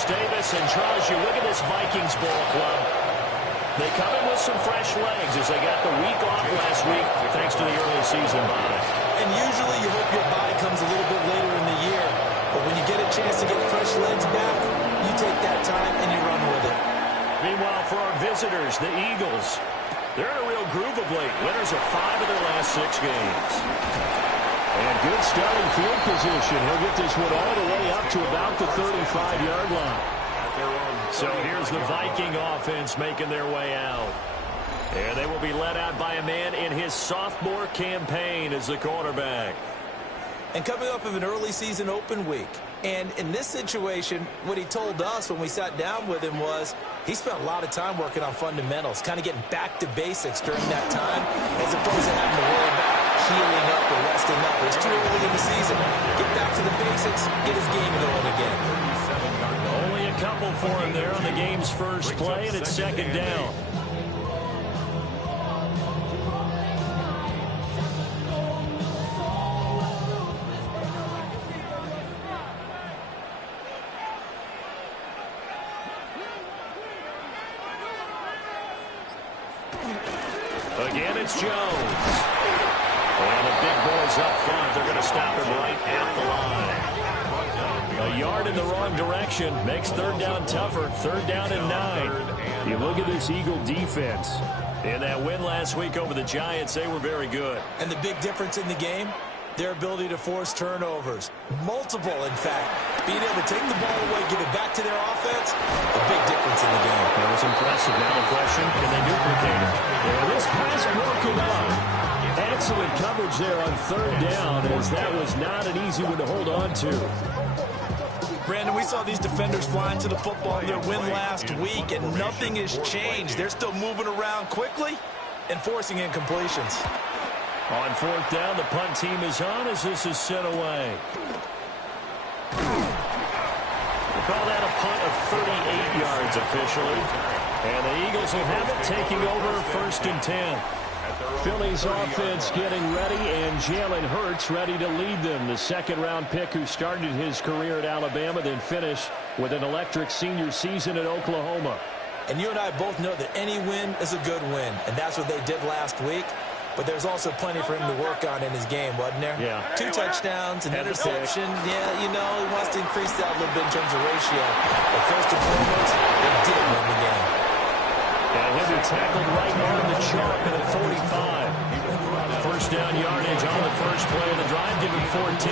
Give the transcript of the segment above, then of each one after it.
Charles Davis. And, Charles, you look at this Vikings ball club. They come in with some fresh legs as they got the week off last week thanks to the early season bye. And usually you hope your bye comes a little bit later in the year. But when you get a chance to get fresh legs back, you take that time and you run with it. Meanwhile, for our visitors, the Eagles, they're in a real groove of late. Winners of 5 of their last 6 games. And good starting field position. He'll get this one all the way up to about the 35-yard line. So here's the Viking offense making their way out. And they will be led out by a man in his sophomore campaign as the quarterback. And coming off of an early season open week. And in this situation, what he told us when we sat down with him was he spent a lot of time working on fundamentals, kind of getting back to basics during that time, as opposed to having to worry about healing up or resting up. It's too early in the season. Get back to the basics, get his game going again. Only a couple for him there on the game's first play, and it's second down. Again, it's Jones. And the big boys up front. They're going to stop him right at the line. A yard in the wrong direction makes third down tougher. Third down and 9. You look at this Eagle defense. In that win last week over the Giants, they were very good. And the big difference in the game, their ability to force turnovers. Multiple, in fact. Being able to take the ball away, give it back to their offense, a big difference in the game. That was impressive. Now the question, can they duplicate it? Yeah, this pass broken up. Excellent coverage there on third down, as that was not an easy one to hold on to. Brandon, we saw these defenders flying to the football in their win last week, and nothing has changed. They're still moving around quickly and forcing incompletions. On fourth down, the punt team is on as this is sent away. We'll call that a punt of 38 yards officially. And the Eagles will have it, taking over first and 10. Philly's offense getting ready, and Jalen Hurts ready to lead them. The second-round pick who started his career at Alabama, then finished with an electric senior season at Oklahoma. And you and I both know that any win is a good win, and that's what they did last week. But there's also plenty for him to work on in his game, wasn't there? Yeah. 2 touchdowns, an interception. Yeah, you know, he wants to increase that a little bit in terms of ratio. But first and foremost, they did win the game. And he'll be tackled right on the chalk at the 45. First down yardage on the first play of the drive, give him 14.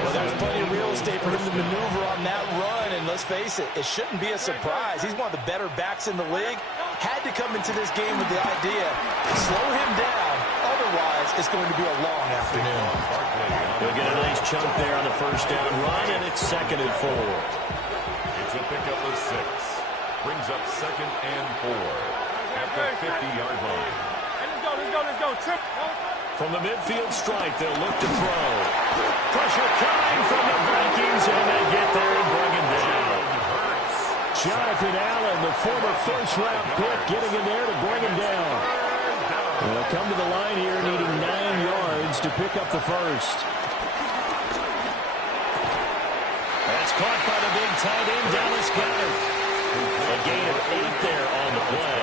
Well, there's plenty of real estate for him to maneuver on that run. And let's face it, it shouldn't be a surprise. He's one of the better backs in the league. Had to come into this game with the idea, slow him down. Otherwise, it's going to be a long afternoon. He'll get a nice chunk there on the first down run, and it's second and 4. It's a pickup of 6. Brings up second and 4 at the 50-yard line. Let's go. Trip. From the midfield strike, they'll look to throw. Pressure coming from the Vikings, and they get there and bring him down. Jonathan Allen, the former first-round pick, getting in there to bring him down. They'll come to the line here, needing 9 yards to pick up the first. That's caught by the big tight end, Dallas Goedert. A gain of 8 there on the play.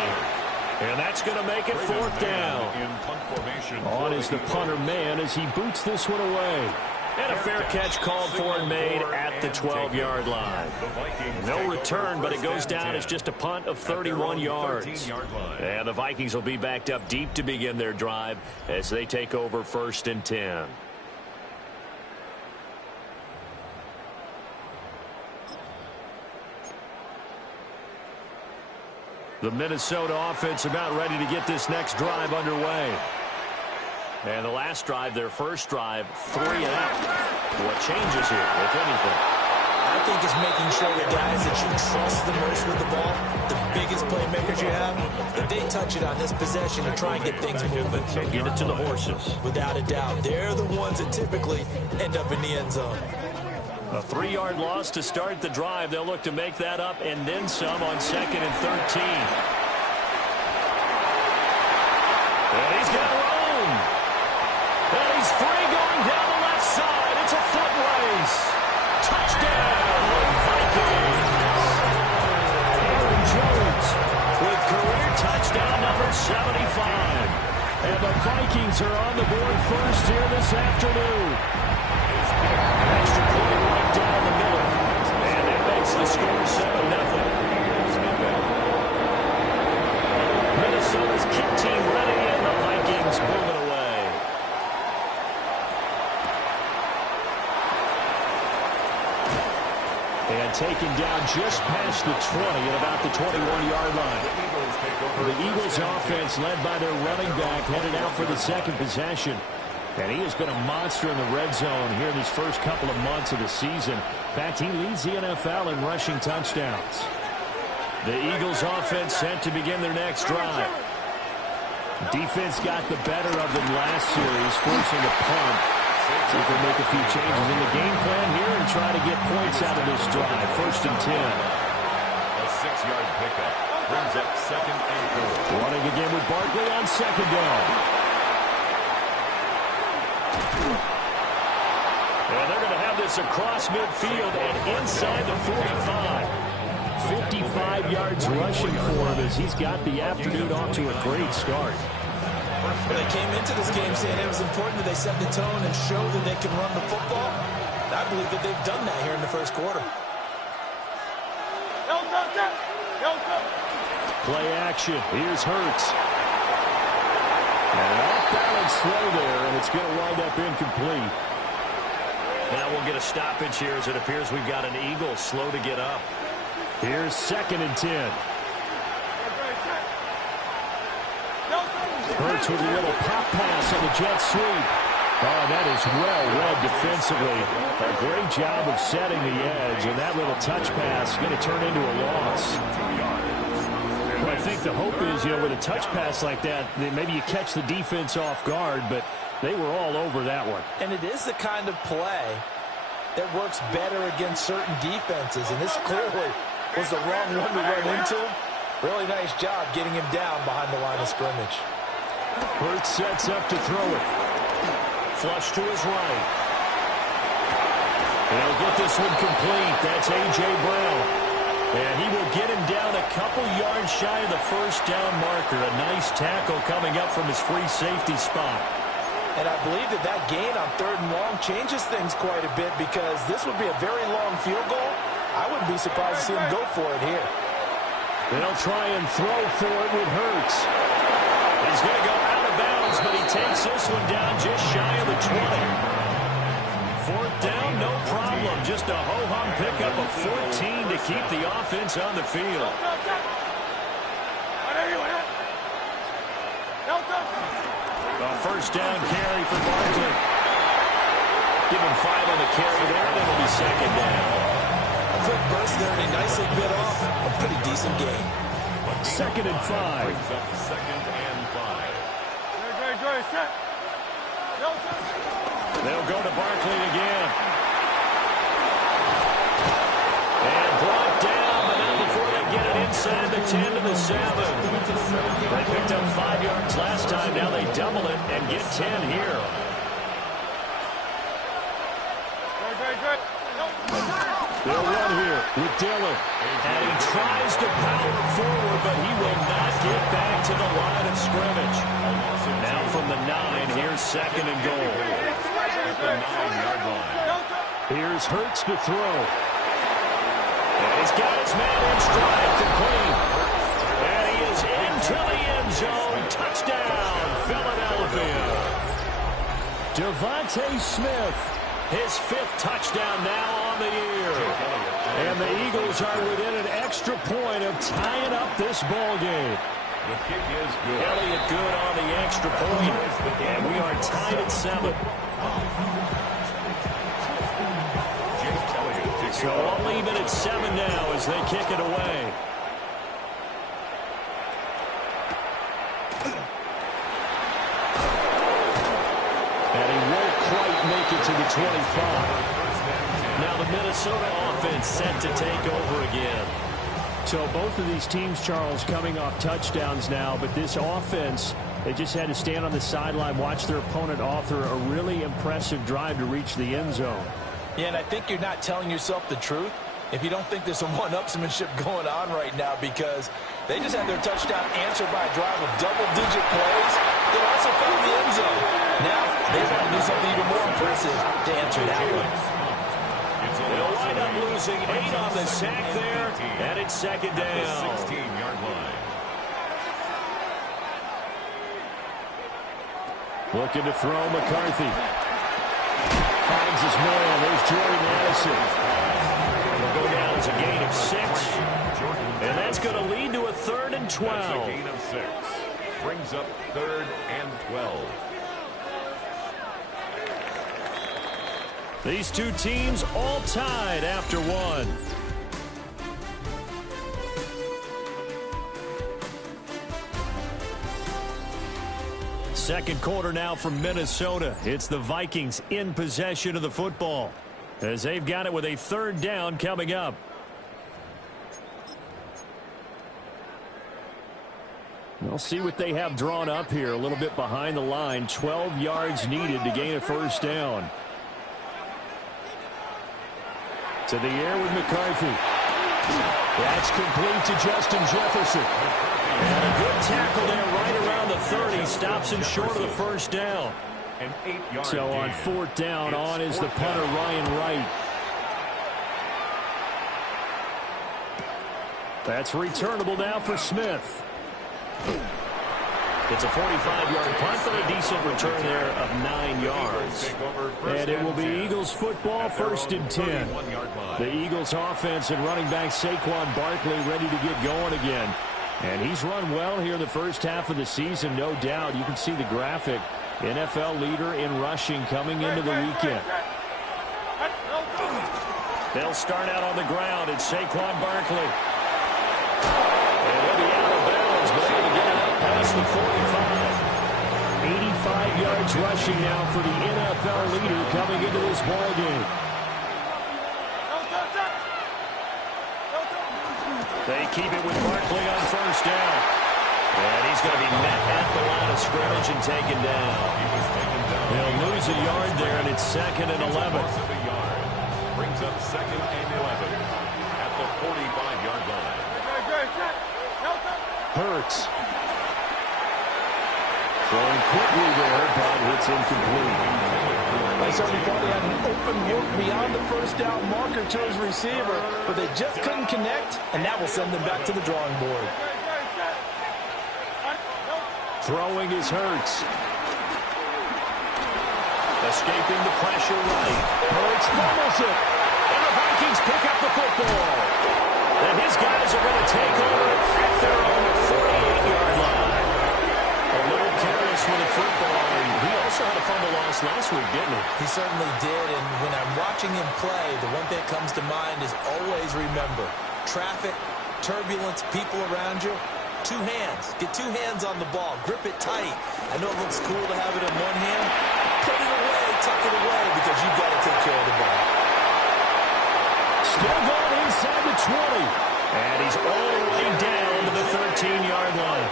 And that's going to make it fourth down. On is the punter man as he boots this one away. And a fair catch called for and made at the 12-yard line. No return, but it goes down as just a punt of 31 yards. And the Vikings will be backed up deep to begin their drive as they take over first and 10. The Minnesota offense about ready to get this next drive underway. And the last drive, their first drive, 3 and out. What changes here, if anything? I think it's making sure the guys that you trust the most with the ball, the biggest playmakers you have, that they touch it on this possession and try and get things moving. So get it to the horses. Without a doubt. They're the ones that typically end up in the end zone. A 3-yard loss to start the drive. They'll look to make that up and then some on second and 13. And he's got room. And he's free going down the left side. It's a foot race. Touchdown, Vikings. afternoon. An extra point right down the middle. And it makes the score 7-0. Minnesota's kick team ready, and the Vikings move it away. And taken down just past the 20 at about the 21-yard line. The Eagles offense led by their running back headed out for the second possession. And he has been a monster in the red zone here in his first couple of months of the season. In fact, he leads the NFL in rushing touchdowns. The Eagles offense set to begin their next drive. Defense got the better of them last series, forcing a punt. See if they make a few changes in the game plan here and try to get points out of this drive. 1st and 10. A 6-yard pickup brings up 2nd and 4. Running again with Barkley on 2nd down. And they're going to have this across midfield and inside the 45. 55 yards rushing for him as he's got the afternoon off to a great start. When they came into this game saying it was important that they set the tone and show that they can run the football, I believe that they've done that here in the first quarter. Play action. Here's Hurts. And an off-balance throw there, and it's going to wind up incomplete. Now we'll get a stoppage here as it appears we've got an Eagle slow to get up. Here's 2nd and 10. Hurts with a little pop pass on the jet sweep. Oh, that is well read defensively. A great job of setting the edge, and that little touch pass is going to turn into a loss. Well, I think the hope is, with a touch pass like that, maybe you catch the defense off guard, but they were all over that one. And it is the kind of play that works better against certain defenses, and this clearly was the wrong one to run into him. Really nice job getting him down behind the line of scrimmage. Hurts sets up to throw it. Flush to his right. And he'll get this one complete. That's A.J. Brown. And he will get him down a couple yards shy of the first down marker. A nice tackle coming up from his free safety spot. And I believe that gain on 3rd and long changes things quite a bit because this would be a very long field goal. I wouldn't be surprised to see him go for it here. They'll try and throw for it with Hurts. He's going to go out of bounds, but he takes this one down just shy of the 20. 4th down, no problem. Just a ho-hum pickup of 14 to keep the offense on the field. A 1st down carry for Barkley. Give him 5 on the carry there, and it'll be 2nd down. A quick burst there, and he nicely bit off a pretty decent game. 2nd and 5. Brings up 2nd and 5. They'll go to Barkley again. And brought down, but not before they get it inside the 10 to the 7. They picked up 5 yards last time. Now they double it and get 10 here. They'll run here with Dillon. And he tries to power forward, but he will not get back to the line of scrimmage. Now from the 9, here's 2nd and goal. At the 9-yard line. Here's Hurts to throw. And he's got his man in stride, complete. And he is into the end zone. Touchdown, Philadelphia. Devontae Smith, his 5th touchdown now on the year. And the Eagles are within an extra point of tying up this ball game. The kick is good. Elliott good on the extra point. And we are tied at 7. So I'll leave it at 7 now as they kick it away. And he won't quite make it to the 25. Now the Minnesota offense set to take over again. So both of these teams, Charles, coming off touchdowns now, but this offense, they just had to stand on the sideline, watch their opponent author a really impressive drive to reach the end zone. Yeah, and I think you're not telling yourself the truth if you don't think there's some one-upsmanship going on right now, because they just had their touchdown answered by a drive of double-digit plays that also found the end zone. Now they want to do something even more impressive to answer that one. They'll wind up losing 8 on the sack there, and it's second down. 16-yard line. Looking to throw McCarthy. Finds his man. There's Jordan Addison. It'll go down as a gain of 6. And that's going to lead to a 3rd and 12. That's a gain of 6. Brings up 3rd and 12. These two teams all tied after one. Second quarter now from Minnesota. It's the Vikings in possession of the football as they've got it with a 3rd down coming up. We'll see what they have drawn up here a little bit behind the line. 12 yards needed to gain a 1st down. To the air with McCarthy. That's complete to Justin Jefferson. And a good tackle there right around the 30. Stops him short of the 1st down. An 8-yard So on 4th down, on is the punter Ryan Wright. That's returnable now for Smith. It's a 45-yard punt, but a decent return there of 9 yards. And it will be Eagles football, 1st and 10. The Eagles offense and running back Saquon Barkley ready to get going again. And he's run well here in the first half of the season, no doubt. You can see the graphic. NFL leader in rushing coming into the weekend. They'll start out on the ground. It's Saquon Barkley. And he'll be out of bounds, but able to get it up past the 45. 85 yards rushing now for the NFL leader coming into this ballgame. They keep it with Barkley on 1st down. And he's going to be met at the line of scrimmage and taken down. He'll lose a yard there, and it's 2nd and 11. Brings up 2nd and 11 at the 45-yard line. Hurts. Throwing quickly there, but it's incomplete. They certainly thought he had an open look beyond the 1st down marker to his receiver, but they just couldn't connect, and that will send them back to the drawing board. Throwing is Hurts. Escaping the pressure right. Hurts fumbles it. And the Vikings pick up the football. And his guys are going to take over at their own 48-yard line. A little careless with the football. He also had a fumble loss last week, didn't he? He certainly did, and when I'm watching him play, the one thing that comes to mind is always remember, traffic, turbulence, people around you, 2 hands. Get 2 hands on the ball. Grip it tight. I know it looks cool to have it in one hand. Put it away, tuck it away, because you've got to take care of the ball. Still going inside the 20. And he's all the way down to the 13-yard line.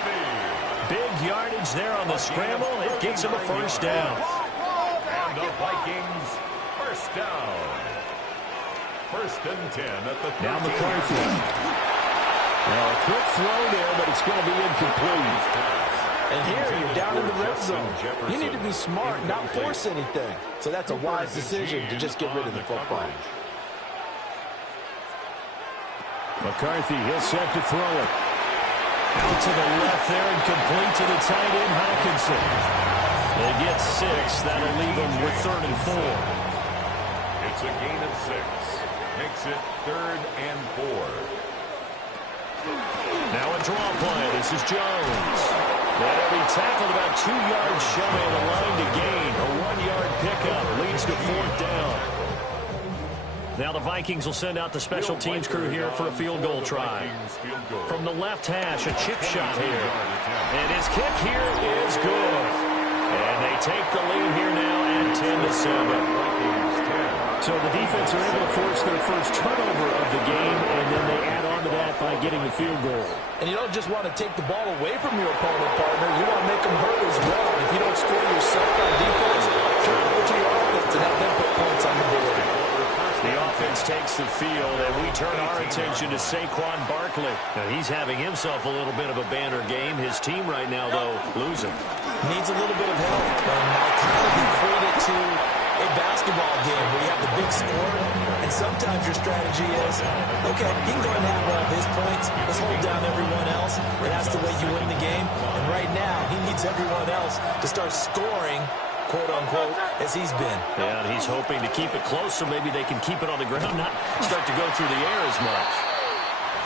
Big yardage there on the scramble. It gets him a 1st down. And the Vikings, 1st down. 1st and 10 at the 13. Now McCarthy. Now a quick throw there, but it's going to be incomplete. And here you're down in the red zone. You need to be smart, not force anything. So that's a wise decision to just get rid of the football. McCarthy, he'll set to throw it. Out to the left there and complete to the tight end, Hawkinson. They get 6. That'll leave them with 3rd and 4. It's a gain of 6. Makes it 3rd and 4. Now a draw play. This is Jones. That'll be tackled about 2 yards shy of the line to gain. A 1-yard pickup leads to 4th down. Now the Vikings will send out the special teams crew here for a field goal try. From the left hash, a chip shot here. And his kick here is good. And they take the lead here now at 10-7. So the defense are able to force their first turnover of the game, and then they add on to that by getting the field goal. And you don't just want to take the ball away from your opponent, partner. You want to make them hurt as well. If you don't score yourself on defense, turn it over to your offense and have them put points on the board. The offense takes the field, and we turn our attention to Saquon Barkley. Now, he's having himself a little bit of a banner game. His team right now, though, losing. Needs a little bit of help, and I'll kind of equate it to a basketball game. big scorer, and sometimes your strategy is, okay, he can go ahead and have all of his points. Let's hold down everyone else, and that's the way you win the game. And right now, he needs everyone else to start scoring, quote-unquote, as he's been. Yeah, and he's hoping to keep it close so maybe they can keep it on the ground, not start to go through the air as much.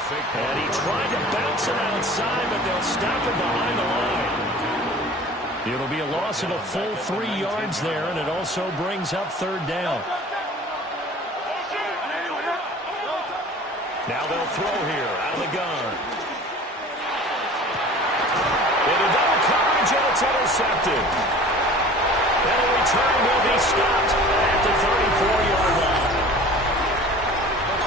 And he tried to bounce it outside, but they'll stop it behind the line. It'll be a loss of a full 3 yards there, and it also brings up third down. Now they'll throw here out of the gun. Into double coverage, and it's intercepted. And a return will be stopped at the 34-yard line.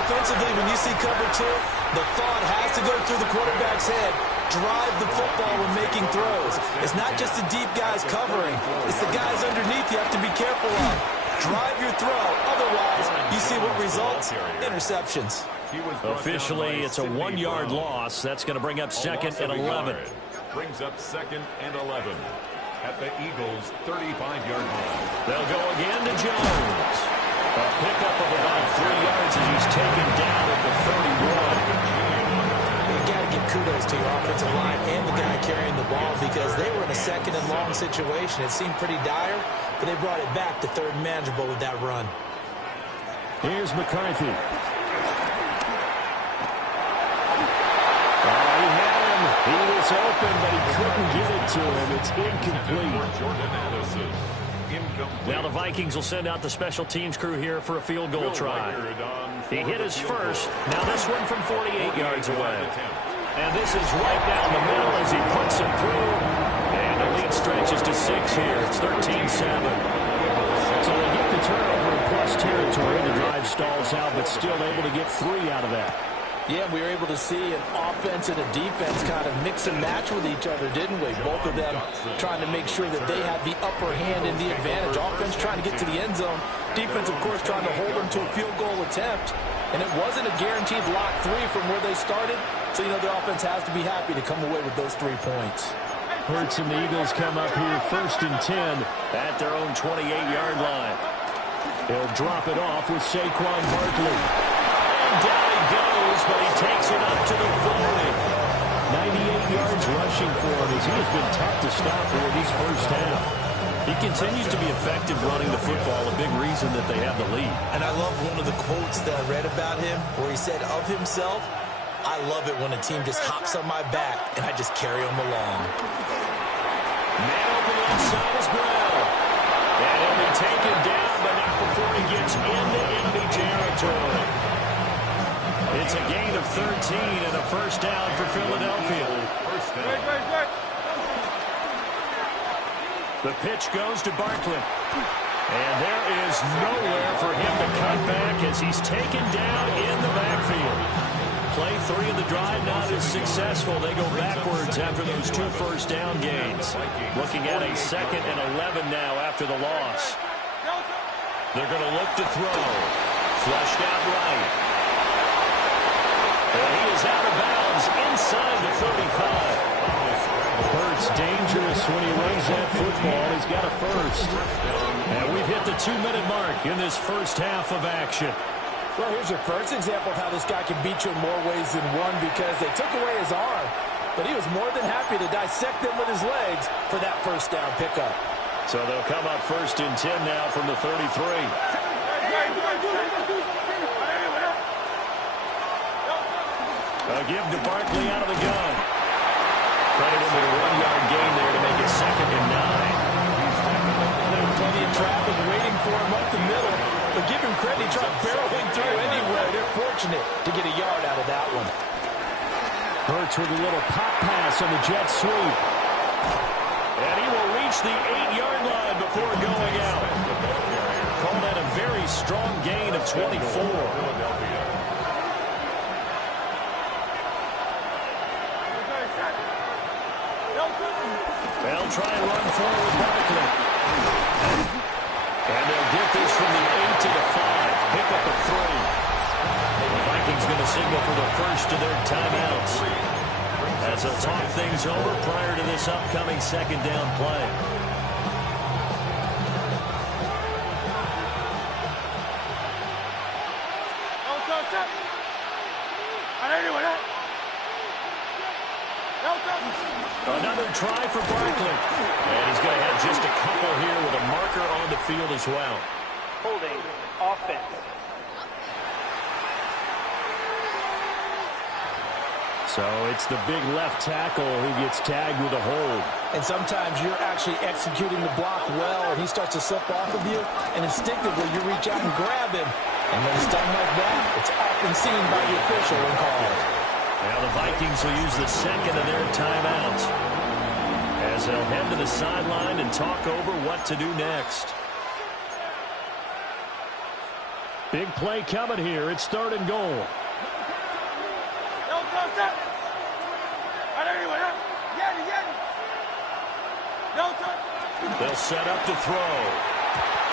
Offensively, when you see cover two, the thought has to go through the quarterback's head. Drive the football when making throws. It's not just the deep guys covering. It's the guys underneath you have to be careful of. Drive your throw. Otherwise, you see what results? Interceptions. Officially, it's a 1-yard loss. That's going to bring up second and 11. Brings up second and 11 at the Eagles' 35-yard line. They'll go again to Jones. A pickup of about 3 yards as he's taken down at the 31. You got to give kudos to your offensive line and the guy carrying the ball because they were in a second and long situation. It seemed pretty dire, but they brought it back to third and manageable with that run. Here's McCarthy. He was open, but he couldn't get it to him. It's incomplete. Now the Vikings will send out the special teams crew here for a field goal try. He hit his first. Now this one from 48 yards away. And this is right down the middle as he puts it through. And the lead stretches to 6 here. It's 13-7. So they get the turnover in plus territory. The drive stalls out, but still able to get 3 out of that. Yeah, we were able to see an offense and a defense kind of mix and match with each other, didn't we? Both of them trying to make sure that they had the upper hand and the advantage. Offense trying to get to the end zone. Defense, of course, trying to hold them to a field goal attempt. And it wasn't a guaranteed lock 3 from where they started. So, you know, the offense has to be happy to come away with those 3 points. Hurts and the Eagles come up here first and 10 at their own 28-yard line. They'll drop it off with Saquon Barkley. And down he goes, but he takes it up to the 40. 98 yards rushing for him as he has been tough to stop here this first half. He continues to be effective running the football, a big reason that they have the lead. And I love one of the quotes that I read about him where he said of himself, I love it when a team just hops on my back and I just carry them along. Man open left side is Brown. And he'll be taken down, but not before he gets into enemy territory. It's a gain of 13 and a first down for Philadelphia. The pitch goes to Barkley. And there is nowhere for him to cut back as he's taken down in the backfield. Play 3 of the drive not as successful. They go backwards after those 2 first down gains. Looking at a second and 11 now after the loss. They're going to look to throw. Flushed out right. And he is out of bounds inside the 35. Hurts dangerous when he runs that football. He's got a first. And we've hit the 2-minute mark in this first half of action. Well, here's your first example of how this guy can beat you in more ways than one because they took away his arm, but he was more than happy to dissect them with his legs for that first down pickup. So they'll come up first and 10 now from the 33. A give to Barkley out of the gun. Credit him with a 1-yard gain there to make it second and 9. There's plenty of traffic waiting for him up the middle. But give him credit, he tried barreling through anywhere. They're fortunate to get a yard out of that one. Hurts with a little pop pass on the jet sweep. And he will reach the 8-yard line before going out. Call that a very strong gain of 24. They'll try and run forward with Barkley. And they'll get this from the 8 to the 5. Pick up a 3. The Vikings going to signal for the first of their timeouts as they'll talk things over prior to this upcoming second down play. . Another try for Barkley. And he's going to have just a couple here with a marker on the field as well. Holding offense. So it's the big left tackle who gets tagged with a hold. And sometimes you're actually executing the block well, and he starts to slip off of you, and instinctively you reach out and grab him. And when it's done like that, it's often seen by the official and called. Now the Vikings will use the second of their timeouts as they'll head to the sideline and talk over what to do next. Big play coming here. It's 3rd and goal. They'll set up to throw.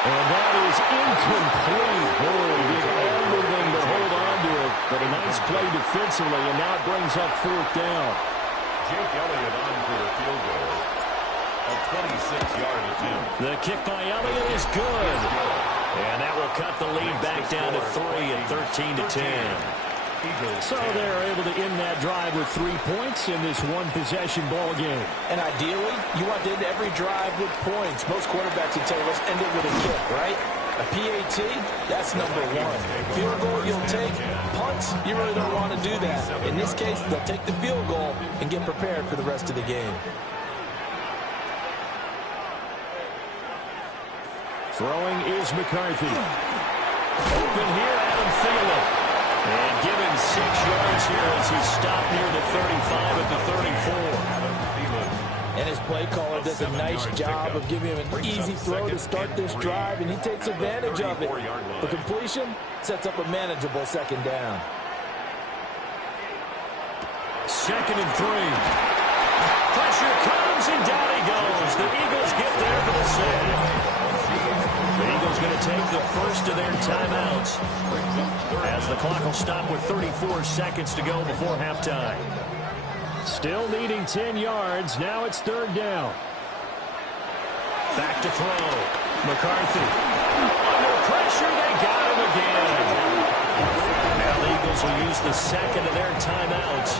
And that is incomplete. Boy, did everything to hold on to it. But a nice play defensively, and now it brings up 4th down. Jake Elliott on for a field goal. A 26-yard attempt. The kick by Elliott is good. And that will cut the lead back down to 3 at 13-10. So they're able to end that drive with 3 points in this one-possession ball game. And ideally, you want to end every drive with points. Most quarterbacks would tell you, let's end it with a kick, right? A PAT, that's number 1. Field goal you'll take. Punts, you really don't want to do that. In this case, they'll take the field goal and get prepared for the rest of the game. Throwing is McCarthy. Open here, Adam Thielen. And given 6 yards here as he stopped near the 35 at the 34. And his play caller does a nice job of giving him an easy throw to start this drive, and he takes advantage of it. The completion sets up a manageable 2nd down. 2nd and 3. Pressure comes, and down he goes. The Eagles get there for the sack. The Eagles going to take the first of their timeouts as the clock will stop with 34 seconds to go before halftime. Still needing 10 yards. Now it's 3rd down. Back to throw. McCarthy. Under pressure, they got him again. Now the Eagles will use the second of their timeouts.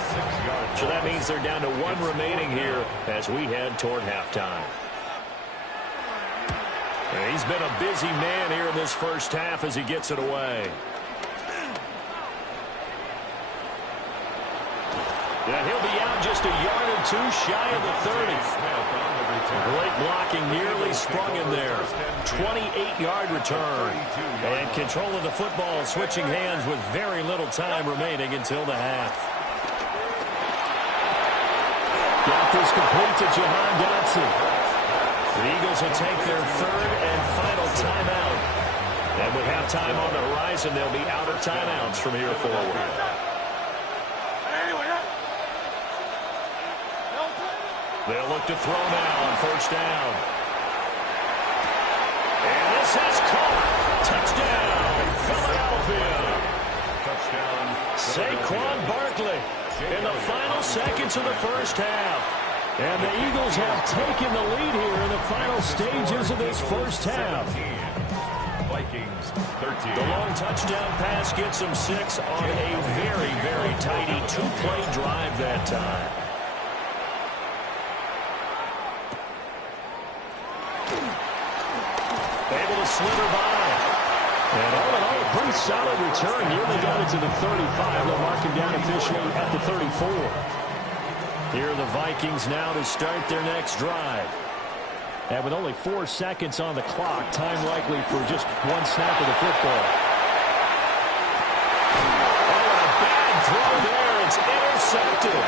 So that means they're down to 1 remaining here as we head toward halftime. He's been a busy man here in this first half as he gets it away. And he'll be out just a yard or 2 shy of the 30. Great blocking, nearly sprung him there. 28-yard return. And control of the football switching hands with very little time remaining until the half. Got this complete to Jahan Dotson. The Eagles will take their 3rd and final timeout. And with halftime on the horizon, they'll be out of timeouts from here forward. They'll look to throw now on 1st down. And this has caught. Touchdown, Philadelphia. Saquon Barkley in the final seconds of the first half. And the Eagles have taken the lead here in the final stages of this first half. Vikings 13. The long touchdown pass gets them 6 on a very, very tidy 2-play drive that time. Able to slither by. And all in all, a pretty solid return. Nearly got it to the 35. They'll mark him down officially at the 34. Here are the Vikings now to start their next drive. And with only 4 seconds on the clock, time likely for just 1 snap of the football. Oh, a bad throw there. It's intercepted.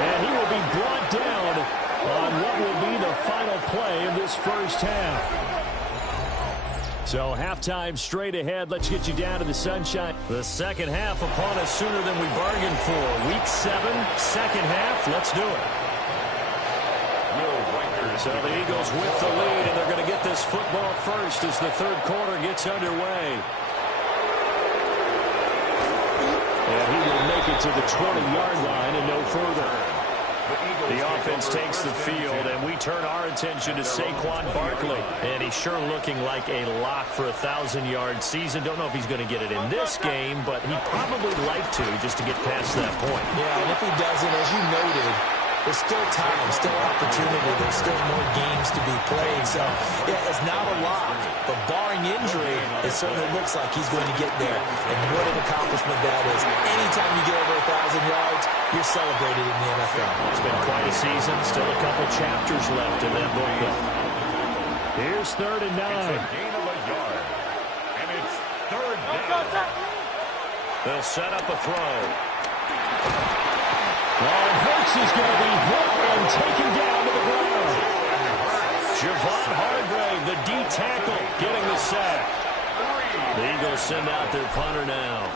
And he will be brought down on what will be the final play of this first half. So halftime straight ahead. Let's get you down to the sunshine. The second half upon us sooner than we bargained for. Week 7, second half. Let's do it. So the Eagles with the lead, and they're going to get this football first as the 3rd quarter gets underway. And he will make it to the 20-yard line and no further. The offense takes the field, and we turn our attention to Saquon Barkley. And he's sure looking like a lock for a 1,000-yard season. Don't know if he's going to get it in this game, but he'd probably like to just to get past that point. Yeah, and if he doesn't, as you noted, there's still time, still opportunity. There's still more games to be played. So, yeah, it's not a lock. But barring injury, it certainly looks like he's going to get there. And what an accomplishment that is. Anytime you get over 1,000 yards, you're celebrated in the NFL. It's been quite a season. Still a couple chapters left in that book. Here's 3rd and 9. It's a gain of a yard. And it's 3rd down. They'll set up a throw. Well, Hurts is going to be hit and taken down to the ground. Javon Hargrave, the D tackle, getting the sack. The Eagles send out their punter now.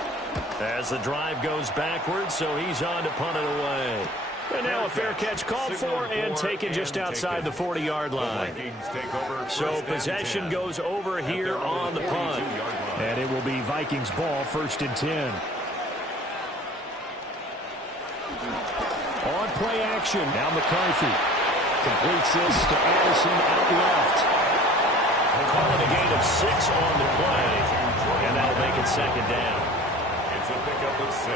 As the drive goes backwards, so he's on to punt it away. And now a fair catch called for and taken just outside the 40-yard line. So possession goes over here on the punt. And it will be Vikings ball, 1st and 10. On play action, now McCarthy completes this to Addison out left. Calling a gain of 6 on the play, and that'll make it 2nd down. It's a pickup of 6.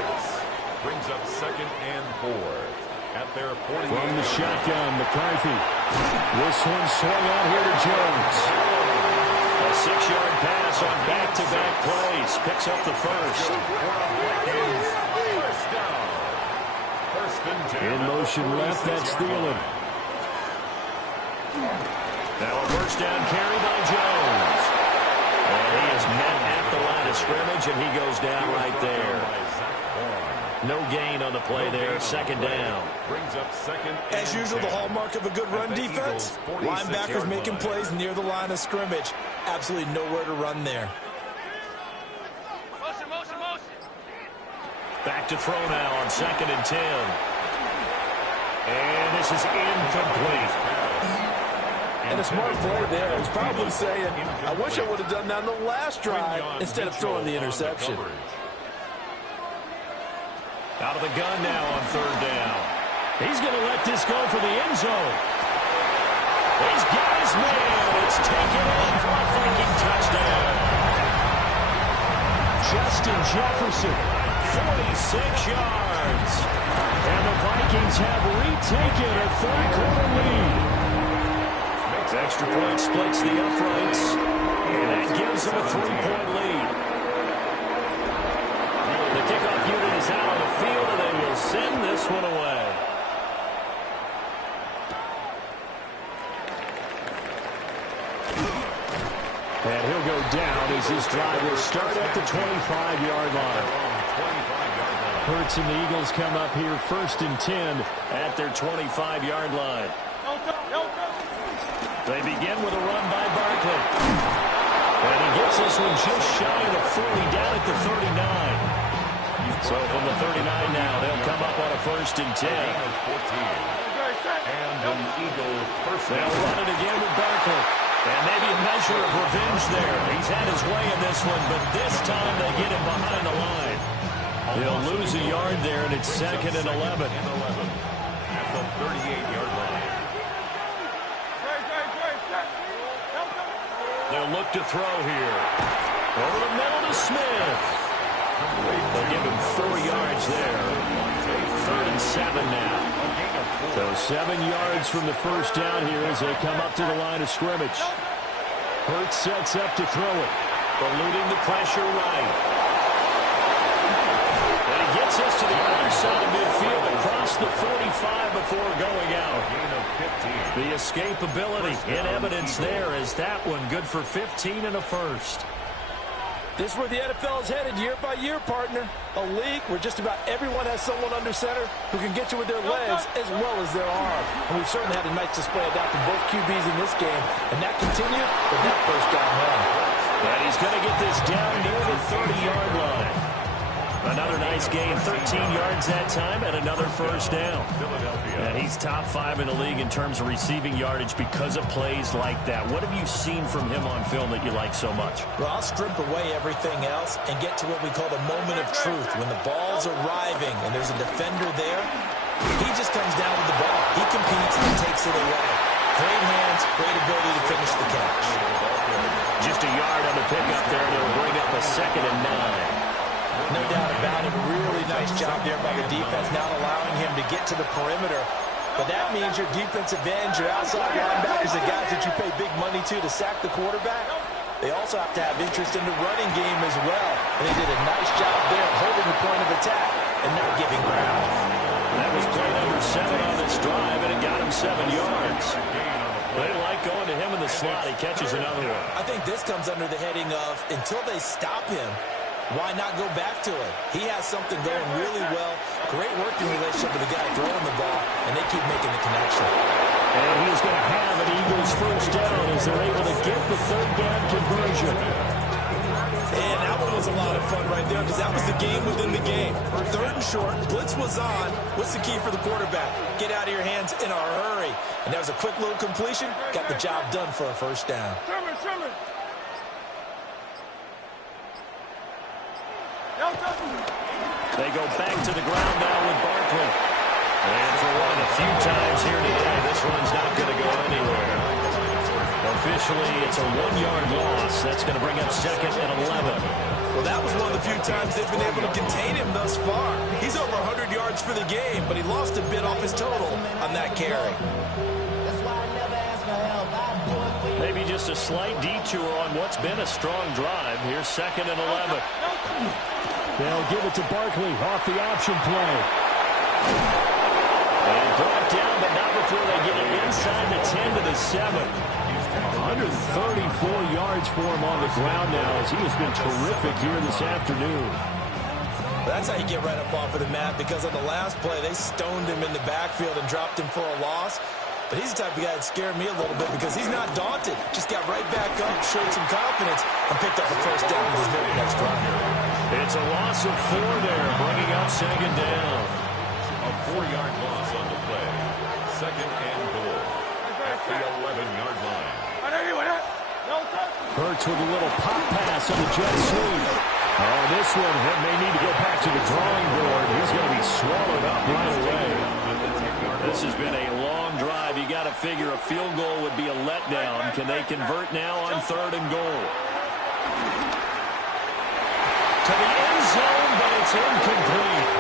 Brings up 2nd and 4 at their 40. From the shotgun, McCarthy. This one swung out here to Jones. A 6-yard pass on back-to-back plays. Picks up the first. In motion left, that's Thielen. Now a first down carry by Jones. And he is met at the line of scrimmage, and he goes down right there. No gain on the play there, 2nd down. Brings up 2nd. As usual, the hallmark of a good run defense, linebackers making plays near the line of scrimmage. Absolutely nowhere to run there. Back to throw now on 2nd and 10. And this is incomplete. And a smart play there. He's probably saying, I wish I would have done that on the last drive instead of throwing the interception. Out of the gun now on 3rd down. He's going to let this go for the end zone. He's got his man. It's taken in for a Viking touchdown. Justin Jefferson, 46 yards. And the Vikings have retaken a 3-quarter lead. Extra point splits the uprights, and that gives them a 3-point lead. The kickoff unit is out on the field, and they will send this one away. And he'll go down as this drive will start at the 25-yard line. Hurts and the Eagles come up here 1st and 10 at their 25-yard line. They begin with a run by Barkley. And he gets this one just shy of the 40, down at the 39. So from the 39 now, they'll come up on a 1st and 10. And an Eagle first. They'll run it again with Barkley. And maybe a measure of revenge there. He's had his way in this one, but this time they get him behind the line. They'll lose a yard there, and it's 2nd and 11. At the 38-yard line. They'll look to throw here. Over the middle to Smith. They'll give him 4 yards there. 3rd and 7 now. So 7 yards from the first down here as they come up to the line of scrimmage. Hurts sets up to throw it. Eluding the pressure right. And he gets us to the other side of midfield across the 45 before going out. The escapability in evidence there as that one good for 15 and a first. This is where the NFL is headed year by year, partner. A league where just about everyone has someone under center who can get you with their legs as well as their arm. And we've certainly had a nice display of that from both QBs in this game. And that continued with that first down run. And he's going to get this down near the 30-yard line. Another nice gain, 13 yards that time, and another first down. And he's top 5 in the league in terms of receiving yardage because of plays like that. What have you seen from him on film that you like so much? Well, I'll strip away everything else and get to what we call the moment of truth. When the ball's arriving and there's a defender there, he just comes down with the ball. He competes and takes it away. Great hands, great ability to finish the catch. Just a yard on the pickup there, and it'll bring up a 2nd and 9. No doubt about it. Really nice job there by the defense, not allowing him to get to the perimeter. but that means your defensive ends, your outside linebackers, the guys that you pay big money to sack the quarterback, they also have to have interest in the running game as well. And they did a nice job there holding the point of attack and not giving ground. That was play number 7 on this drive, and it got him 7 yards. They like going to him in the slot. He catches another one. I think this comes under the heading of, until they stop him, why not go back to it? He has something going really well. Great working relationship with the guy throwing the ball, and they keep making the connection. And he's going to have an Eagles first down as they're able to get the third down conversion. And that one was a lot of fun right there because that was the game within the game. 3rd and short, blitz was on. What's the key for the quarterback? Get out of your hands in a hurry. And that was a quick little completion. Got the job done for a first down. They go back to the ground now with Barkley. And for one of the few times here today, this one's not going to go anywhere. Officially, it's a 1-yard loss. That's going to bring up 2nd and 11. Well, that was one of the few times they've been able to contain him thus far. He's over 100 yards for the game, but he lost a bit off his total on that carry. Maybe just a slight detour on what's been a strong drive. Here's 2nd and 11. They'll give it to Barkley off the option play. And brought down, but not before they get it inside the 10 to the 7. 134 yards for him on the ground now as he has been terrific here this afternoon. That's how you get right up off of the mat, because on the last play, they stoned him in the backfield and dropped him for a loss. But he's the type of guy that scared me a little bit because he's not daunted. Just got right back up, showed some confidence, and picked up the first down with his very next run. It's a loss of 4 there, bringing up 2nd down. A 4-yard loss on the play. 2nd and goal at the 11-yard line. Hurts with a little pop pass on the jet sweep. Oh, this one may need to go back to the drawing board. He's going to be swallowed up right away. This has been a long drive. You got to figure a field goal would be a letdown. Can they convert now on 3rd and goal? To the end zone, but it's incomplete.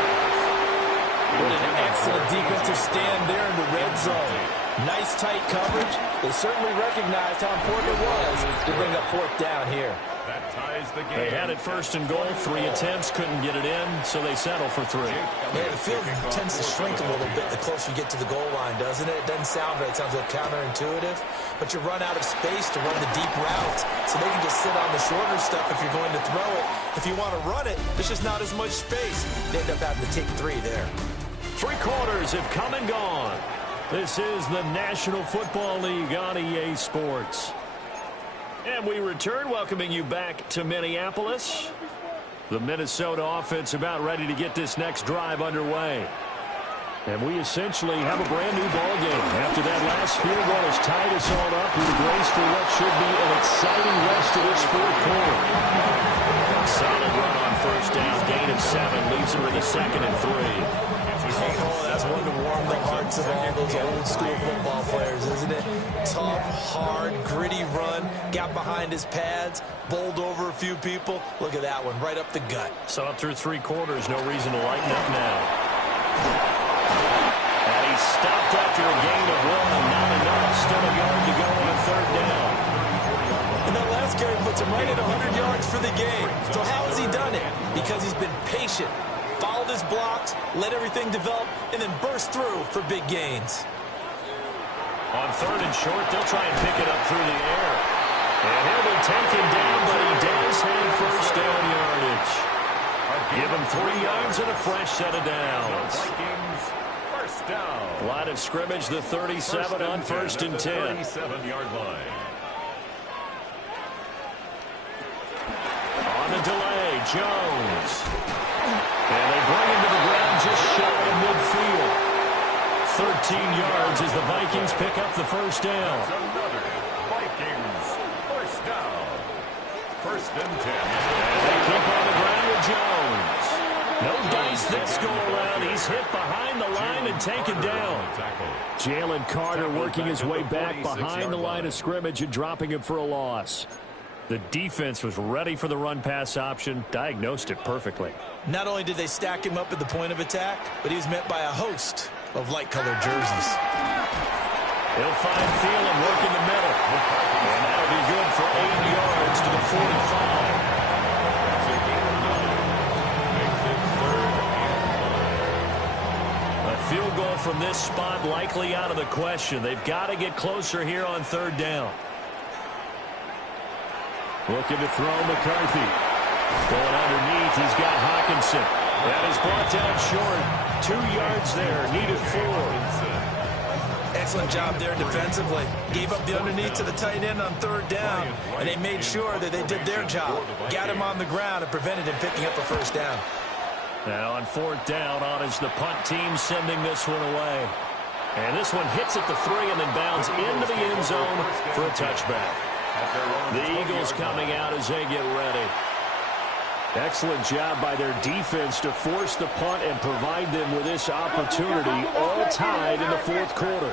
What an excellent defensive stand there in the red zone. Nice tight coverage. They certainly recognized how important it was to bring up 4th down here. That ties the game. They had it 1st and goal. 3 attempts, couldn't get it in, so they settle for 3. Yeah, the field tends to shrink a little bit the closer you get to the goal line, doesn't it? It doesn't sound right. It sounds a little counterintuitive. But you run out of space to run the deep routes, so they can just sit on the shorter stuff if you're going to throw it. If you want to run it, there's just not as much space. They end up having to take 3 there. 3 quarters have come and gone. This is the National Football League on EA Sports. And we return, welcoming you back to Minneapolis. The Minnesota offense about ready to get this next drive underway. And we essentially have a brand new ball game. After that last field goal has tied us all up, we've braced for what should be an exciting rest of this 4th quarter. Solid run on 1st down, gain of 7, leaves them with a 2nd and 3. Oh, that's one to warm the hearts of all those old school football players, isn't it? Tough, hard, gritty run, got behind his pads, bowled over a few people. Look at that one, right up the gut. Saw it through 3 quarters, no reason to lighten up now. And he stopped after a gain of 1, not enough. Still a yard to go on 3rd down. And that last carry puts him right at 100 yards for the game. So how has he done it? Because he's been patient, followed his blocks, let everything develop, and then burst through for big gains. On 3rd and short, they'll try and pick it up through the air. And he'll be taken down, but he does have first down yardage. Give him 3 yards and a fresh set of downs. Vikings, first down. Line of scrimmage, the 37 on 1st and 10. 37-yard line. On the delay, Jones. And they bring him to the ground just shy of midfield. 13 yards as the Vikings pick up the first down. Another Vikings first down. 1st and 10. And they keep on the ground with Jones. No dice this go around. He's hit behind the line and taken down. Jalen Carter working his way back behind the line of scrimmage and dropping him for a loss. The defense was ready for the run-pass option, diagnosed it perfectly. Not only did they stack him up at the point of attack, but he was met by a host of light-colored jerseys. He'll find Thielen working the middle. And that'll be good for 8 yards to the 45. A field goal from this spot likely out of the question. They've got to get closer here on 3rd down. Looking to throw McCarthy. Going underneath, he's got Hawkinson. That is brought down short. 2 yards there, needed 4. Excellent job there defensively. Gave up the underneath to the tight end on 3rd down, and they made sure that they did their job. Got him on the ground and prevented him picking up a 1st down. Now on 4th down, on is the punt team sending this one away. And this one hits at the 3 and then bounds into the end zone for a touchback. The Eagles coming out as they get ready. Excellent job by their defense to force the punt and provide them with this opportunity, all tied in the 4th quarter.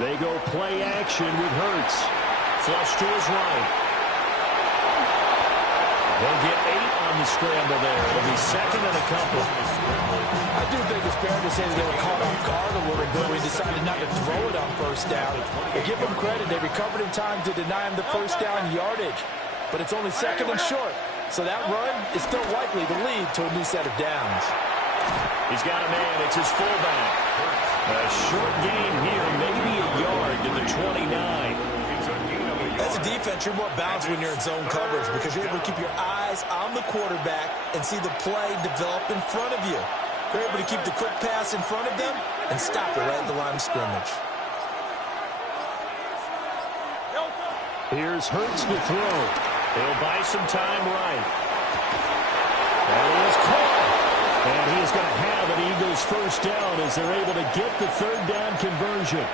They go play action with Hurts. Flush to his right. They'll get 8 on the scramble there. It'll be 2nd and a couple. I do think it's fair to say that they were caught off guard a little bit. We decided not to throw it on 1st down. But give them credit. They recovered in time to deny him the 1st down yardage. But it's only 2nd and short. So that run is still likely to lead to a new set of downs. He's got a man. It's his fullback. A short gain here, maybe a yard to the 29. As a defense, you're more balanced when you're in zone coverage because you're able to keep your eyes on the quarterback and see the play develop in front of you. You're able to keep the quick pass in front of them and stop it right at the line of scrimmage. Here's Hurts to throw. He'll buy some time right. And he is caught. And he is going to have an Eagles 1st down as they're able to get the 3rd down conversion.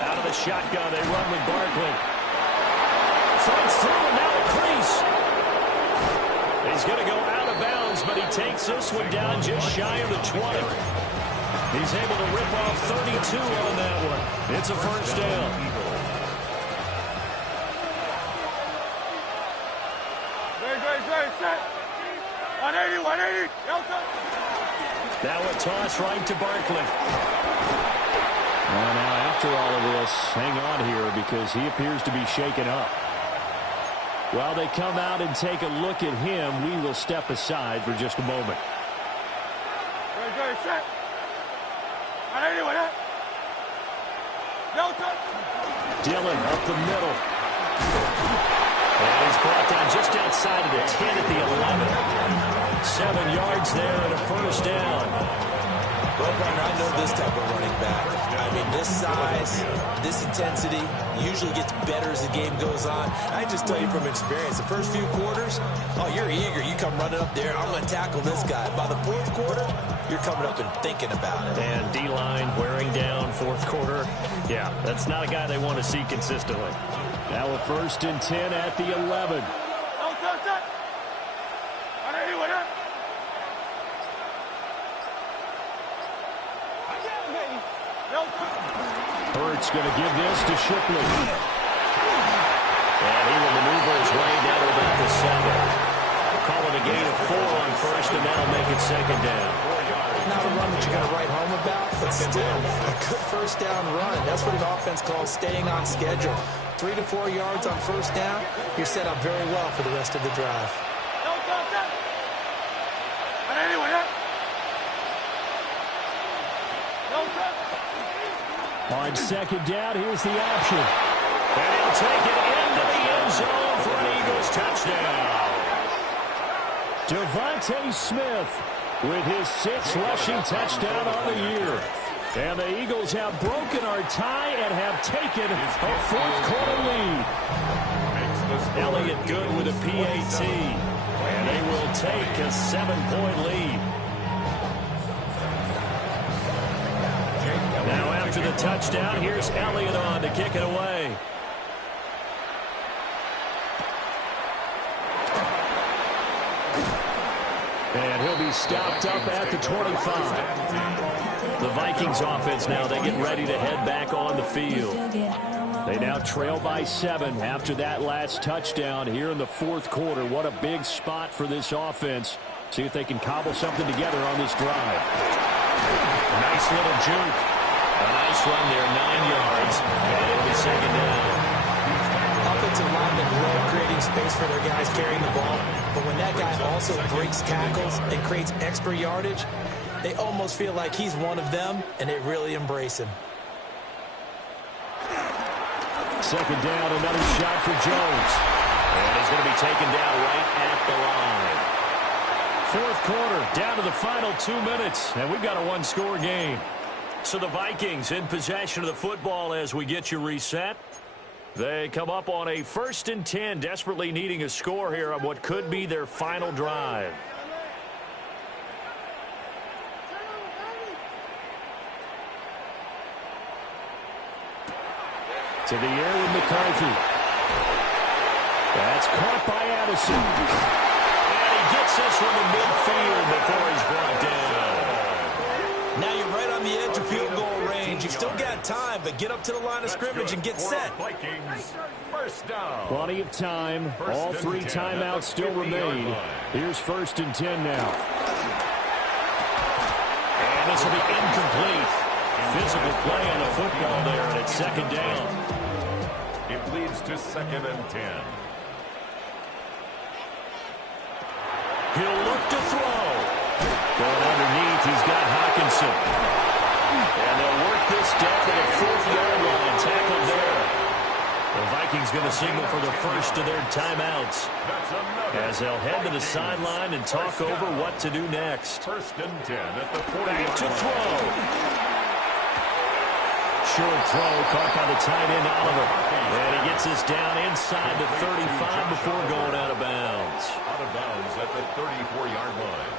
Out of the shotgun, they run with Barkley. Fights through and now a crease. He's going to go out of bounds, but he takes this one down just shy of the 20. He's able to rip off 32 on that one. It's a 1st down. Very set. 180. Now a toss right to Barkley. Well, now after all of this, hang on here because he appears to be shaken up. While they come out and take a look at him, we will step aside for just a moment. Very set. 180. Dillon up the middle. And he's brought down just outside of the 10 at the 11. 7 yards there and a 1st down. Well, partner, I know this type of running back. I mean, this size, this intensity usually gets better as the game goes on. I just tell you from experience, the first few quarters, oh, you're eager. You come running up there, I'm going to tackle this guy. By the 4th quarter, you're coming up and thinking about it. And D-line wearing down 4th quarter. Yeah, that's not a guy they want to see consistently. Now a 1st and 10 at the 11. Hurts going to give this to Shipley. And he will maneuver his way down to about the 7. Call it a gain of 4 on 1st, and that'll make it 2nd down. Not a run that you're going to write home about, but still a good 1st down run. That's what an offense calls staying on schedule. 3 to 4 yards on 1st down, you're set up very well for the rest of the drive. On 2nd down, here's the option. And he'll take it into the end zone for an Eagles touchdown. Devontae Smith with his 6th rushing touchdown on the year. And the Eagles have broken our tie and have taken a 4th quarter lead. Elliott good with a PAT. And they will take a 7-point lead. Now after the touchdown, here's Elliott on to kick it away. And he'll be stopped up at the 25. The Vikings offense now, they get ready to head back on the field. They now trail by 7 after that last touchdown here in the fourth quarter. What a big spot for this offense. See if they can cobble something together on this drive. Nice little juke. A nice run there, 9 yards. And it'll be second down. Offensive linemen love creating space for their guys carrying the ball. But when that guy also breaks tackles and creates extra yardage, they almost feel like he's one of them, and they really embrace him. Second down, another shot for Jones. And he's going to be taken down right at the line. Fourth quarter, down to the final 2 minutes, and we've got a one-score game. So the Vikings in possession of the football as we get you reset. They come up on a 1st and 10, desperately needing a score here on what could be their final drive. To the air with McCarthy. That's caught by Addison. And he gets this from the midfield before he's brought down. Now you're right on the edge of field goal range. You've still got time, but get up to the line of scrimmage and get set. Vikings, first down. Plenty of time. All 3 timeouts still remain. Here's 1st and 10 now. And this will be incomplete. Physical play on the football there, and it's second down. It leads to 2nd and 10. He'll look to throw. Going underneath, he's got Hawkinson. And they'll work this down to the 4th-yard line. Tackled there. The Vikings going to signal for the first of their timeouts as they'll head to the sideline and talk over what to do next. 1st and 10 at the 40. Back to throw. Short throw caught by the tight end, Oliver. And he gets us down inside the 35 before going out of bounds. Out of bounds at the 34-yard line.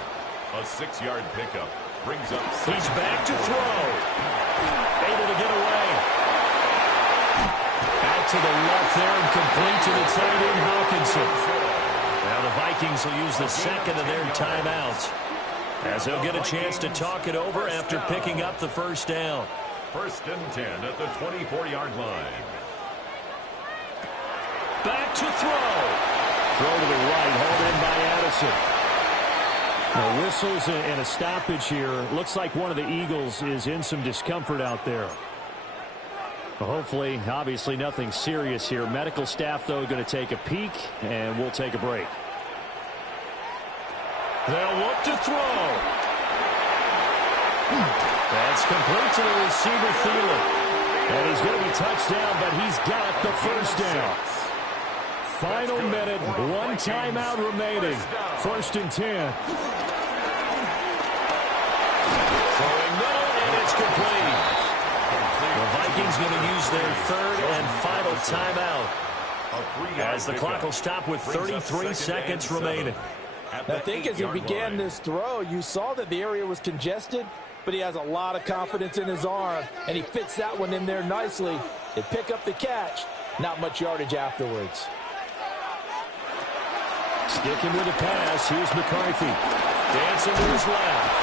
A 6-yard pickup brings up. He's back to throw. Able to get away. Out to the left there and complete to the tight end, Hawkinson. Now the Vikings will use the second of their timeouts as they'll get a chance to talk it over after picking up the first down. 1st and 10 at the 24-yard line. Back to throw. Throw to the right, hauled in by Addison. Now whistles and a stoppage here. Looks like one of the Eagles is in some discomfort out there. Well, hopefully, obviously nothing serious here. Medical staff, though, going to take a peek, and we'll take a break. They'll look to throw. That's complete to the receiver, Thielen. And he's going to be touched down, but he's got the first down. Final minute, 1 timeout remaining. 1st and 10. Throwing middle, and it's complete. The Vikings going to use their 3rd and final timeout as the clock will stop with 33 seconds remaining. I think as he began this throw, you saw that the area was congested, but he has a lot of confidence in his arm, and he fits that one in there nicely. They pick up the catch, not much yardage afterwards. Sticking with the pass, here's McCarthy. Dancing to his left.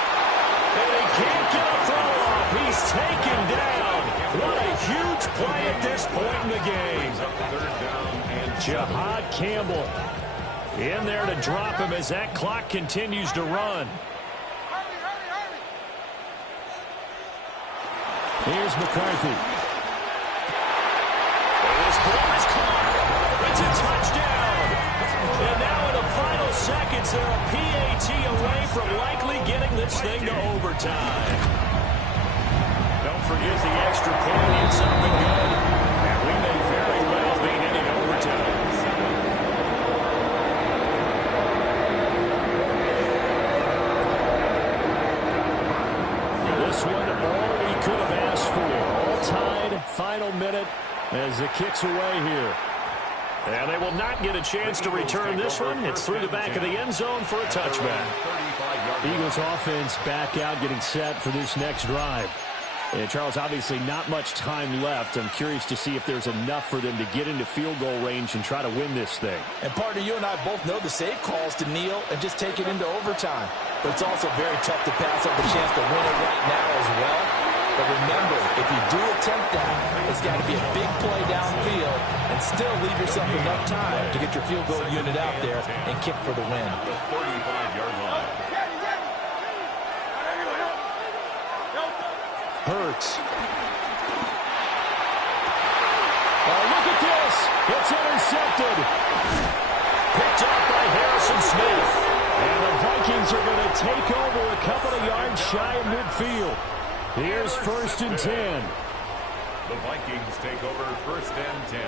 And he can't get a throw off. He's taken down. What a huge play at this point in the game. Jahad Campbell in there to drop him as that clock continues to run. Here's McCarthy. This ball is caught. It's a touchdown. And now in the final seconds, they're a PAT away from likely getting this thing to overtime. Don't forget the extra point in something good. And we may very well be heading overtime. This one, all we could have asked for. All tied, final minute as it kicks away here. And they will not get a chance to return this one. It's through the back of the end zone for a touchback. Eagles offense back out, getting set for this next drive. And Charles, obviously not much time left. I'm curious to see if there's enough for them to get into field goal range and try to win this thing. And partner, you and I both know the safe calls to kneel and just take it into overtime. But it's also very tough to pass up a chance to win it right now as well. But remember, if you do attempt that, it's got to be a big play downfield and still leave yourself enough time to get your field goal unit out there and kick for the win. The 35-yard line. Hurts. Oh, look at this. It's intercepted. Picked up by Harrison Smith. And the Vikings are going to take over a couple of yards shy of midfield. Here's 1st and 10. The Vikings take over 1st and 10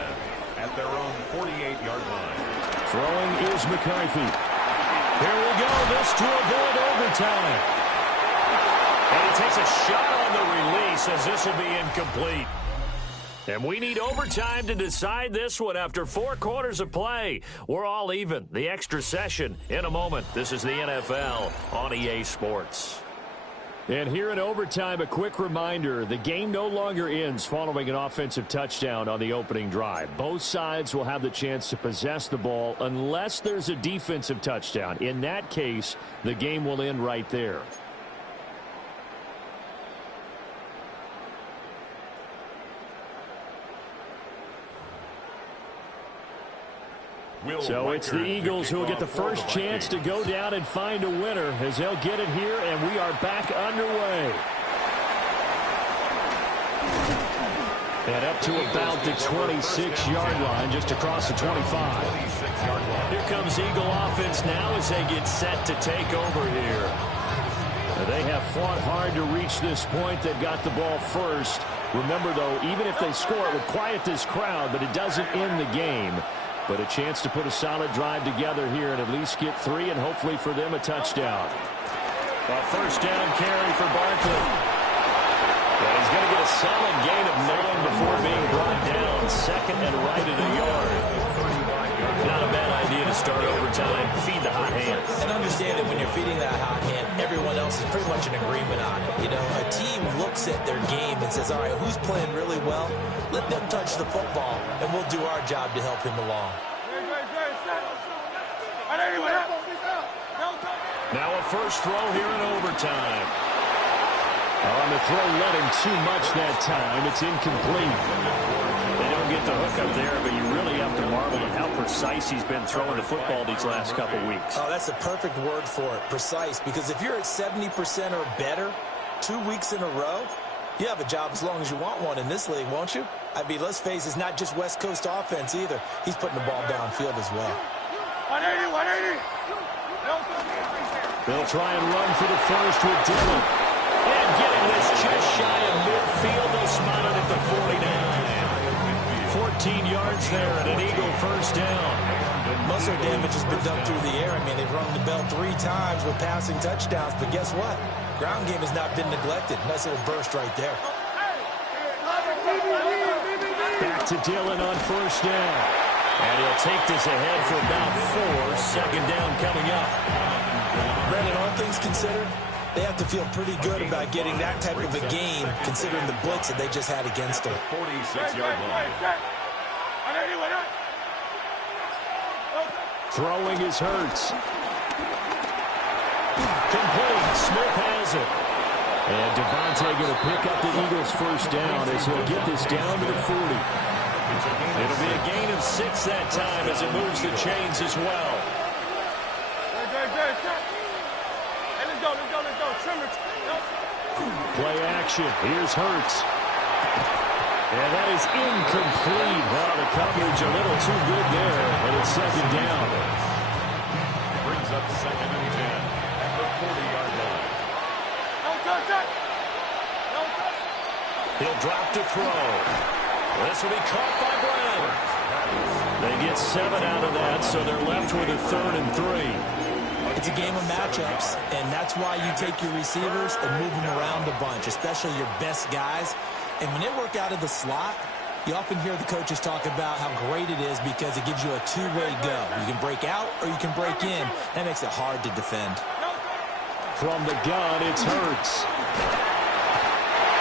at their own 48-yard line. Throwing is McCarthy. Here we go. This to avoid overtime. And he takes a shot on the release as this will be incomplete. And we need overtime to decide this one after 4 quarters of play. We're all even. The extra session in a moment. This is the NFL on EA Sports. And here in overtime, a quick reminder, the game no longer ends following an offensive touchdown on the opening drive. Both sides will have the chance to possess the ball unless there's a defensive touchdown. In that case, the game will end right there. So it's the Eagles who will get the first chance to go down and find a winner as they'll get it here, and we are back underway. And up to about the 26-yard line, just across the 25. Here comes Eagle offense now as they get set to take over here. They have fought hard to reach this point. They've got the ball first. Remember, though, even if they score, it would quiet this crowd, but it doesn't end the game. But a chance to put a solid drive together here and at least get 3 and hopefully for them a touchdown. A first down carry for Barkley. And he's going to get a solid gain of 9 before being brought down. 2nd and right at a yard. Not a bad idea to start overtime. Feed the hot hand. And understand that when you're feeding that hot hand, everyone else is pretty much in agreement on it. You know, a team looks at their game and says, all right, who's playing really well? Let them touch the football, and we'll do our job to help him along. Now a first throw here in overtime. On the throw, led him too much that time. It's incomplete. They don't get the hook up there, but you really have to marvel at how precise he's been throwing the football these last couple weeks. Oh, that's the perfect word for it, precise, because if you're at 70% or better 2 weeks in a row, you have a job as long as you want one in this league, won't you? I mean, let's face it, it's not just West Coast offense either. He's putting the ball downfield as well. 180, 180. They'll try and run for the first with Dillon. And getting this just shy of midfield, they'll spot it at the 49. 14 yards there and an Eagle first down. Most of their damage has been done through the air. I mean, they've rung the bell 3 times with passing touchdowns, but guess what? Ground game has not been neglected. Nice little burst right there. Back to Dillon on first down. And he'll take this ahead for about 4. 2nd down coming up. Brandon, all things considered, they have to feel pretty good about getting that type of a game, considering the blitz that they just had against them. 46-yard line. Throwing is Hurts. Complete. Smith has it. And Devontae going to pick up the Eagles first down as he'll get this down to the 40. It'll be a gain of 6 that time as it moves the chains as well. Play action. Here's Hurts. And that is incomplete. Well, the coverage a little too good there, and it's 2nd down. Brings up 2nd and 10 at the 40-yard line. He'll drop to throw. This will be caught by Brown. They get 7 out of that, so they're left with a 3rd and 3. It's a game of matchups, and that's why you take your receivers and move them around a bunch, especially your best guys. And when they work out of the slot, you often hear the coaches talk about how great it is because it gives you a two-way go. You can break out or you can break in. That makes it hard to defend. From the gun, it's Hurts.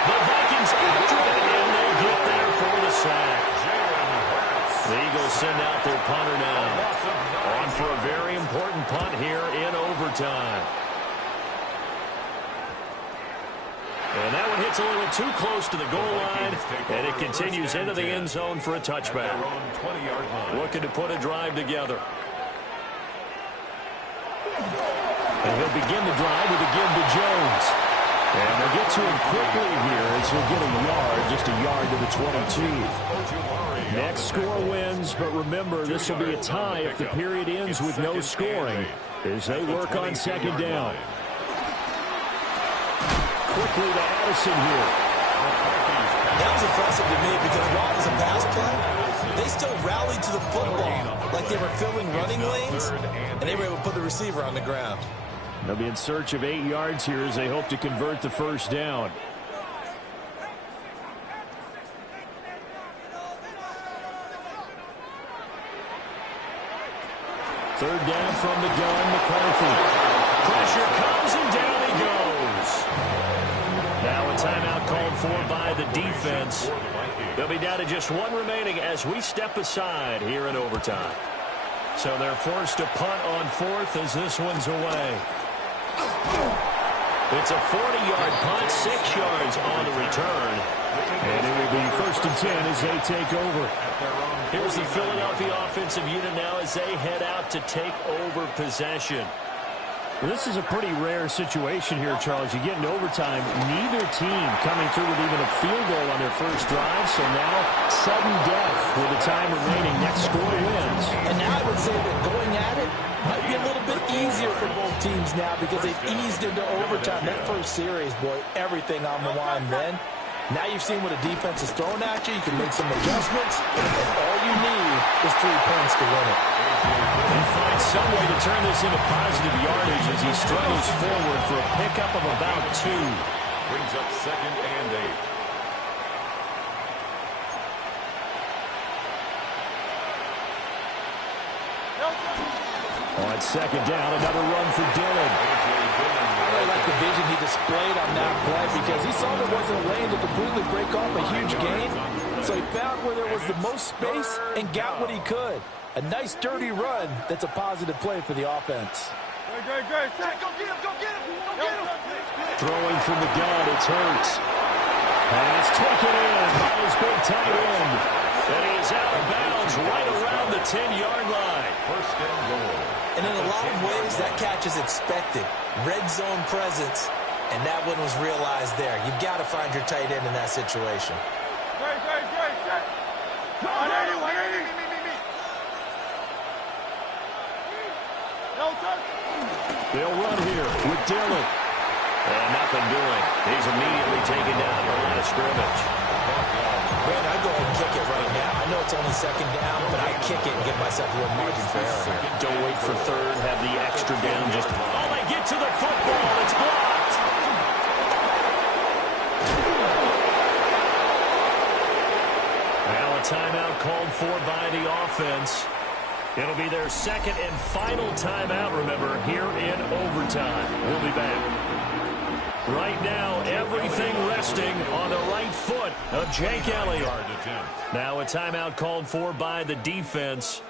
The Vikings And they get there for the sack. The Eagles send out their punter now. On for a very important punt here in overtime. And that one hits a little too close to the goal line, and it continues into the end zone for a touchback. Looking to put a drive together. And he'll begin the drive with a give to Jones. And they'll get to him quickly here as he'll get a yard, just a yard to the 22. Next score wins, but remember, this will be a tie if the period ends with no scoring as they work on second down. Quickly to Addison here. That was impressive to me because while it was a pass play, they still rallied to the football like they were filling running lanes, and they were able to put the receiver on the ground. They'll be in search of 8 yards here as they hope to convert the first down. Third down from the gun, McCarthy. Pressure comes and down he goes. Now a timeout called for by the defense. They'll be down to just one remaining as we step aside here in overtime. So they're forced to punt on fourth as this one's away. It's a 40-yard punt, 6 yards on the return. And it will be first and 10 as they take over. Here's the Philadelphia offensive unit now as they head out to take over possession. Well, this is a pretty rare situation here, Charles. You get in overtime, neither team coming through with even a field goal on their first drive. So now, sudden death with the time remaining. Next score wins. And now I would say that going at it might be a little bit easier for both teams now because they've eased into overtime. That first series, boy, everything on the line then. Now you've seen what a defense is thrown at you. You can make some adjustments, and all you need is 3 points to win it. And find some way to turn this into positive yardage as he struggles forward for a pickup of about 2. Brings up second and 8. On second down, another run for Dillon. I really like the vision he displayed on that play because he saw there wasn't a lane to completely break off a huge gain. So he found where there was the most space and got what he could. A nice, dirty run that's a positive play for the offense. Go get him, go get him, go get him. Throwing from the gun, it's Hurts. Pass taken in by his big tight end. And he is out of bounds right around the 10-yard line. First and goal. And in a lot of ways, that catch is expected. Red zone presence, and that one was realized there. You've got to find your tight end in that situation. Great. 180, 180. They'll run here with Dillon. And nothing doing. He's immediately taken down at the line of scrimmage. Brandon, I'd go ahead and kick it right now. I know it's only second down, but I'd kick it and give myself a little margin for error here. Don't wait for third. Have the extra down. Just they get to the football. It's blocked. Now a timeout called for by the offense. It'll be their second and final timeout, remember, here in overtime. We'll be back. Right now, everything resting on the right foot of Jake Elliott. Now a timeout called for by the defense.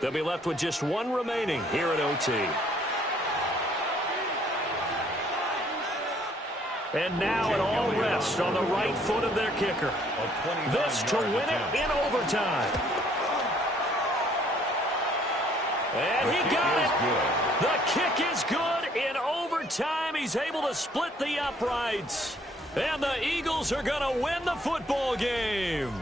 They'll be left with just one remaining here at OT. And now it all rests on the right foot of their kicker. This to win it in overtime. And he got it. The kick is good in overtime. He's able to split the uprights. And the Eagles are going to win the football game.